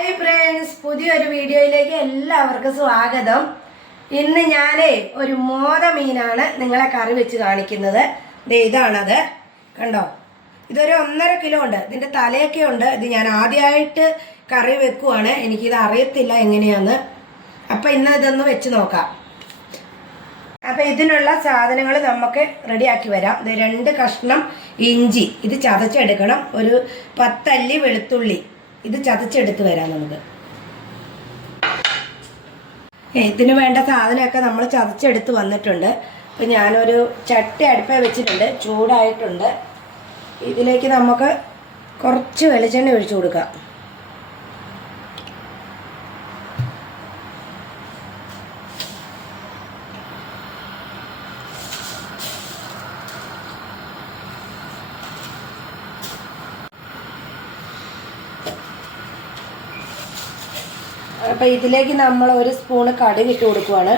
Hi friends, പുതിയൊരു വീഡിയോയിലേക്ക് എല്ലാവർക്കും സ്വാഗതം. ഇന്ന് ഞാനേ ഒരു മോത മീനാണ് നിങ്ങളെ കറി വെച്ച് കാണിക്കുന്നത്. ഇതാണത്, കണ്ടോ? ഇതൊരു 1.5 കിലോ ഉണ്ട്. ഇതിൻ്റെ തലയൊക്കെ ഉണ്ട്. ഇത് ഞാൻ ആദ്യമായിട്ട് കറി വെക്കുവാണ്, എനിക്കിത് അറിയത്തില്ല എങ്ങനെയാന്ന്. അപ്പം ഇന്ന് ഇതൊന്ന് വെച്ച് നോക്കാം. അപ്പം ഇതിനുള്ള സാധനങ്ങൾ നമുക്ക് റെഡിയാക്കി വരാം. ഇത് 2 കഷ്ണം ഇഞ്ചി, ഇത് ചതച്ചെടുക്കണം. ഒരു 10 അല്ലി വെളുത്തുള്ളി, ഇത് ചതച്ചെടുത്ത് വരാം നമുക്ക്. ഇതിന് വേണ്ട സാധനമൊക്കെ നമ്മൾ ചതച്ചെടുത്ത് വന്നിട്ടുണ്ട്. അപ്പം ഞാനൊരു ചട്ടി അടുപ്പേ വെച്ചിട്ടുണ്ട്, ചൂടായിട്ടുണ്ട്. ഇതിലേക്ക് നമുക്ക് കുറച്ച് വെളിച്ചെണ്ണ ഒഴിച്ചു കൊടുക്കാം. അപ്പം ഇതിലേക്ക് നമ്മൾ 1 സ്പൂണ് കടുക് ഇട്ട് കൊടുക്കുവാണ്.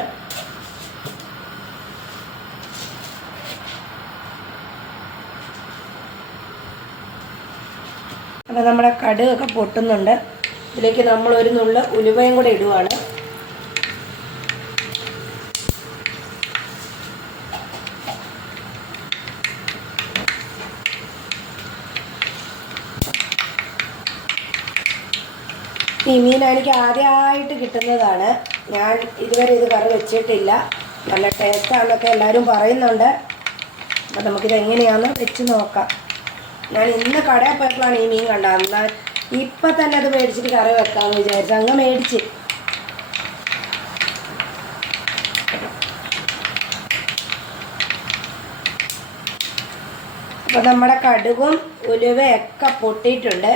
അപ്പം നമ്മുടെ കടുകൊക്കെ പൊട്ടുന്നുണ്ട്. ഇതിലേക്ക് നമ്മൾ 1 നുള്ള് ഉലുവയും കൂടെ ഇടുവാണ്. ഈ മീൻ എനിക്ക് ആദ്യമായിട്ട് കിട്ടുന്നതാണ്. ഞാൻ ഇതുവരെ ഇത് കറി വെച്ചിട്ടില്ല. നല്ല ടേസ്റ്റാണെന്നൊക്കെ എല്ലാവരും പറയുന്നുണ്ട്. അപ്പം നമുക്കിത് എങ്ങനെയാണെന്ന് വെച്ച് നോക്കാം. ഞാൻ ഇന്ന് കടയിൽ പോയപ്പോഴാണ് ഈ മീൻ കണ്ടത്. എന്നാൽ ഇപ്പം തന്നെ അത് മേടിച്ചിട്ട് കറി വെക്കാമെന്ന് വിചാരിച്ചു. അങ്ങ് മേടിച്ച്. അപ്പം നമ്മുടെ കടുകും ഉലുവയൊക്കെ പൊട്ടിയിട്ടുണ്ട്.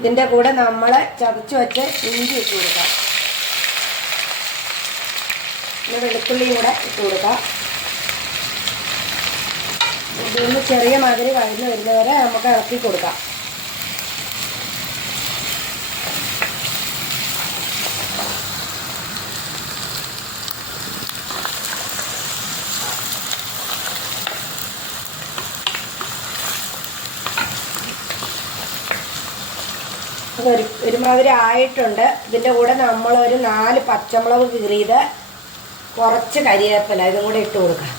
ഇതിൻ്റെ കൂടെ നമ്മൾ ചതച്ച് വെച്ച് ഇഞ്ചി ഇട്ട് കൊടുക്കാം. പിന്നെ വെളുത്തുള്ളിയും കൂടെ ഇട്ട് കൊടുക്കാം. ഇതൊന്ന് ചെറിയ മാതിരി വഴന്ന് വരുന്നവരെ നമുക്ക് ഇളക്കി കൊടുക്കാം. ഒരുമാതിരി ആയിട്ടുണ്ട്. ഇതിൻ്റെ കൂടെ നമ്മളൊരു 4 പച്ചമുളക് കീറിയത്, കുറച്ച് കരിവേപ്പില ഇതും കൂടെ ഇട്ട് കൊടുക്കാം.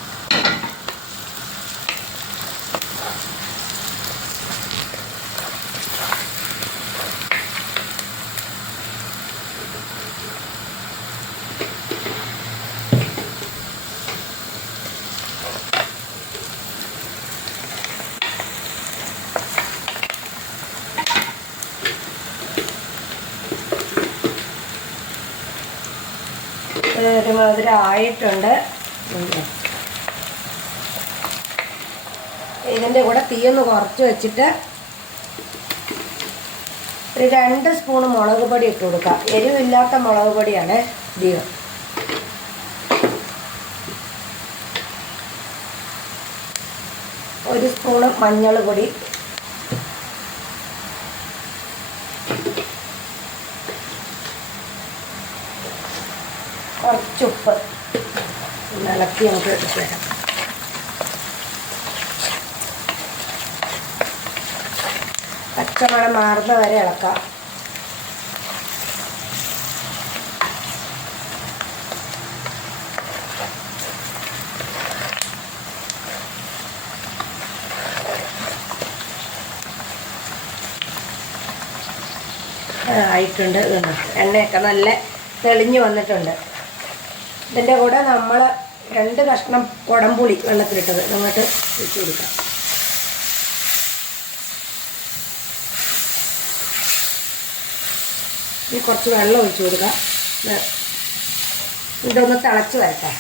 ഒരുമാതിരി ആയിട്ടുണ്ട്. ഇതിൻ്റെ കൂടെ തീയൊന്ന് കുറച്ച് വെച്ചിട്ട് ഒരു 2 സ്പൂൺ മുളക് പൊടി ഇട്ട് കൊടുക്കാം. എരിവില്ലാത്ത മുളക് പൊടിയാണ് ഇത്. ഒരു സ്പൂണ് മഞ്ഞൾ പൊടി, കുറച്ചുപ്പ്, ഇളക്കി നമുക്ക് ഇട്ട് വരാം. പച്ചമണം മാറുന്ന വരെ ഇളക്കാം. ആയിട്ടുണ്ട്. എണ്ണയൊക്കെ നല്ല തെളിഞ്ഞ് വന്നിട്ടുണ്ട്. ഇതിൻ്റെ കൂടെ നമ്മൾ 2 കഷ്ണം കുടംപുളി വെള്ളത്തിലിട്ടത് നമുക്ക് വെച്ച് കൊടുക്കാം. ഇനി കുറച്ച് വെള്ളം ഒഴിച്ച് കൊടുക്കാം. ഇതൊന്ന് തിളച്ച് വരട്ടെ.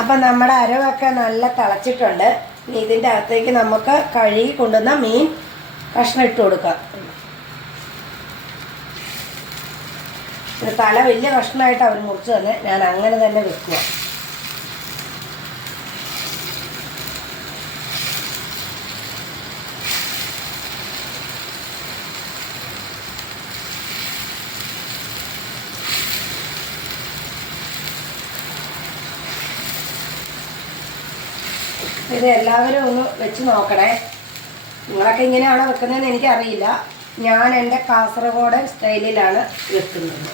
അപ്പം നമ്മുടെ അരവൊക്കെ നല്ല തിളച്ചിട്ടുണ്ട്. ഇനി ഇതിൻ്റെ അകത്തേക്ക് നമുക്ക് കഴുകി കൊണ്ടുവന്ന മീൻ കഷ്ണം ഇട്ട് കൊടുക്കാം. തല വലിയ കഷ്ണമായിട്ട് അവർ മുറിച്ച് തന്നെ ഞാൻ അങ്ങനെ തന്നെ വെക്കുക. ഇത് എല്ലാവരും ഒന്ന് വെച്ച് നോക്കണേ. നിങ്ങളൊക്കെ ഇങ്ങനെയാണോ വെക്കുന്നതെന്ന് എനിക്കറിയില്ല. ഞാൻ എൻ്റെ കാസർഗോഡ് സ്റ്റൈലിലാണ് വെക്കുന്നത്.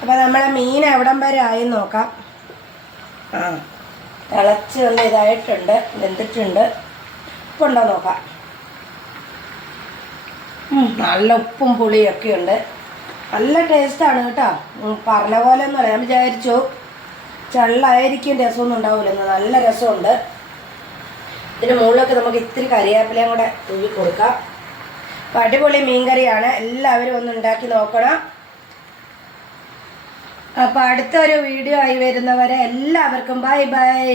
അപ്പോൾ നമ്മളെ മീൻ എവിടം വരെ ആയി നോക്കാം. തിളച്ച് വന്ന് ഇതായിട്ടുണ്ട്, വെന്തിട്ടുണ്ട്. ഉപ്പുണ്ടോ നോക്കാം. നല്ല ഉപ്പും പുളിയൊക്കെ ഉണ്ട്. നല്ല ടേസ്റ്റാണ് കേട്ടോ. പറഞ്ഞ പോലെ ഒന്നും അല്ല. ഞാൻ വിചാരിച്ചു ചള്ളായിരിക്കും, രസമൊന്നും ഉണ്ടാവില്ലെന്ന്. നല്ല രസമുണ്ട്. ഇതിന് മുകളിലൊക്കെ നമുക്ക് ഇത്തിരി കരിവേപ്പിലയും കൂടെ തൂവി കൊടുക്കാം. അപ്പോൾ അടിപൊളി മീൻകറിയാണ്. എല്ലാവരും ഒന്ന് ഉണ്ടാക്കി നോക്കണം. അപ്പോൾ അടുത്തൊരു വീഡിയോ ആയി വരുന്നവരെ എല്ലാവർക്കും ബൈ ബൈ.